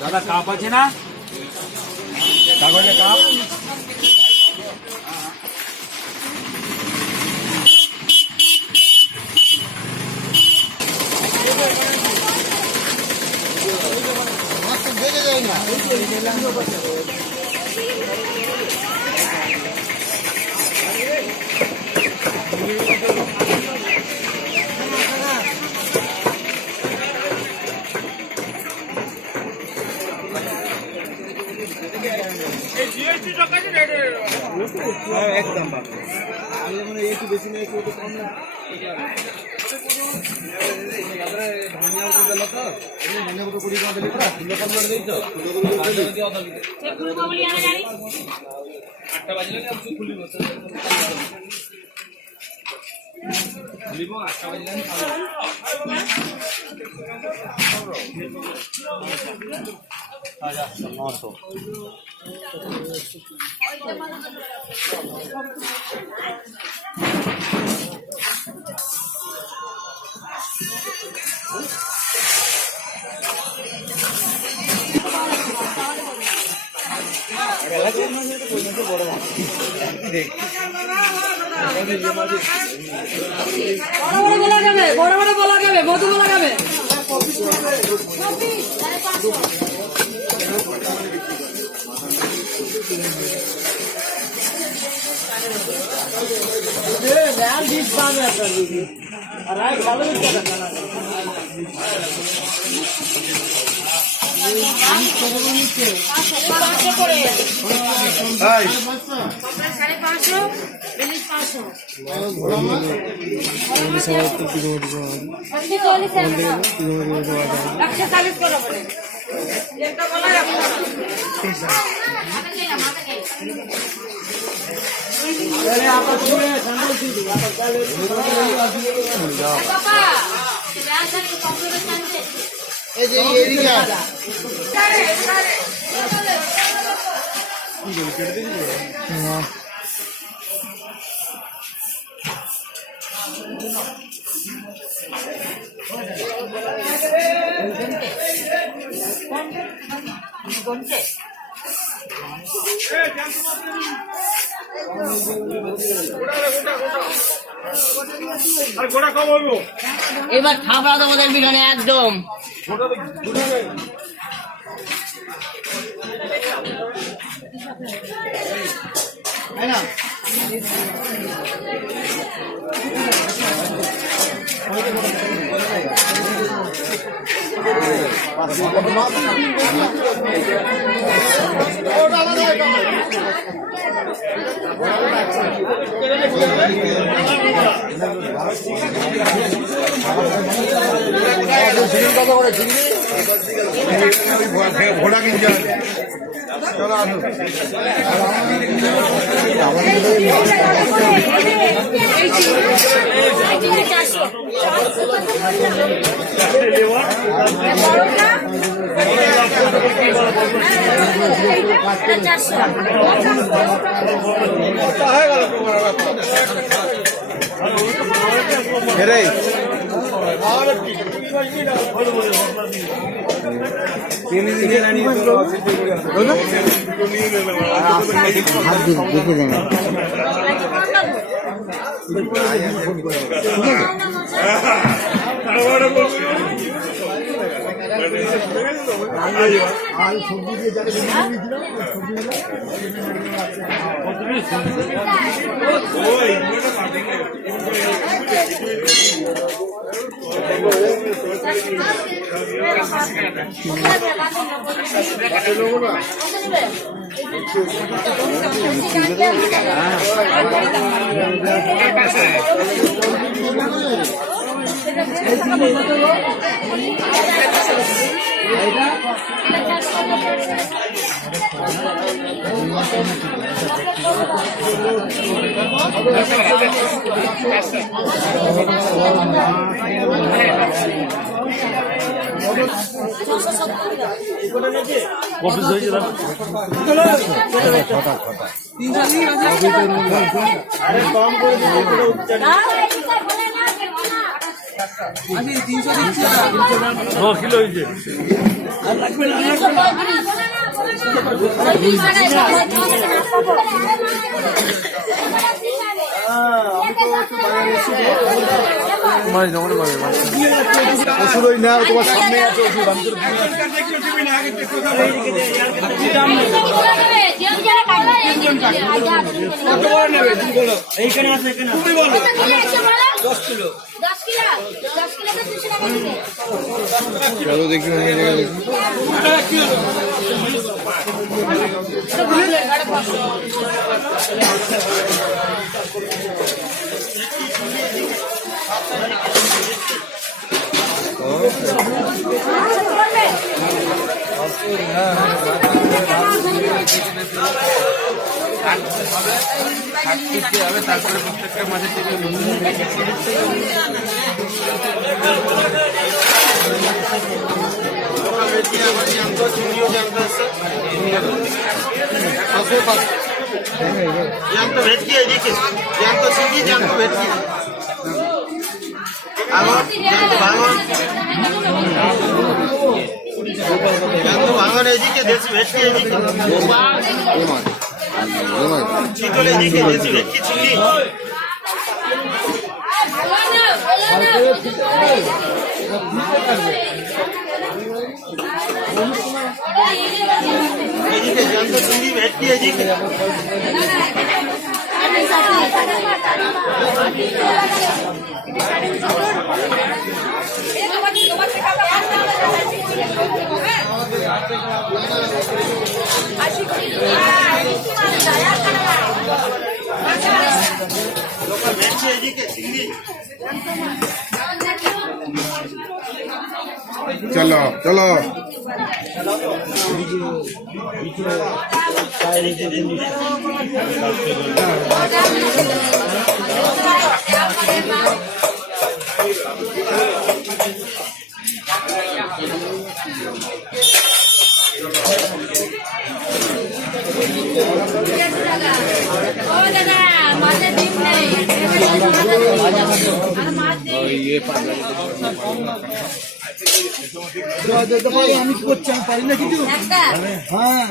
দাদা কাপ আছে না? কাগজে কাপ ভেজে যায় না। একদম মানে একটু বেশি নেই একটু কম না ধনিয়া পত্র 20 টাকা দিলি পুরা ফুলকপি করে দেইছ ফুলকপি আমি জানি 8টা বাজলে আমি খুলিব খুলিব 8টা বাজলে আমি আচ্ছা 900 বড় বড় বলা যাবে মধু বলা যাবে এই যে এরিয়া এবার খাবো তোমাদের বিরিয়ানি একদম ঘোড়া কিনতে হবে চলো আসো কিলো হয়েছে ওষুধ ওই না তোমার সামনে আছে ওষুধ আমি তোর এইখানে আছে এখানে তুমি বলো 10 কিলো চলো দেখি অন্য জায়গায় দেখি তারপরে প্রত্যেকটা মাঝে থেকে भेटकी आहे जी के janto sini janto भेटकी भांगन janto भांगन है जी के देसी भेटकी है जी के चितोले जी के देसी भेटकी चिंगी जी के janto चिंगी भेटकी है जी के चलो चलो আমি করছি আমি পারি না কিছু হ্যাঁ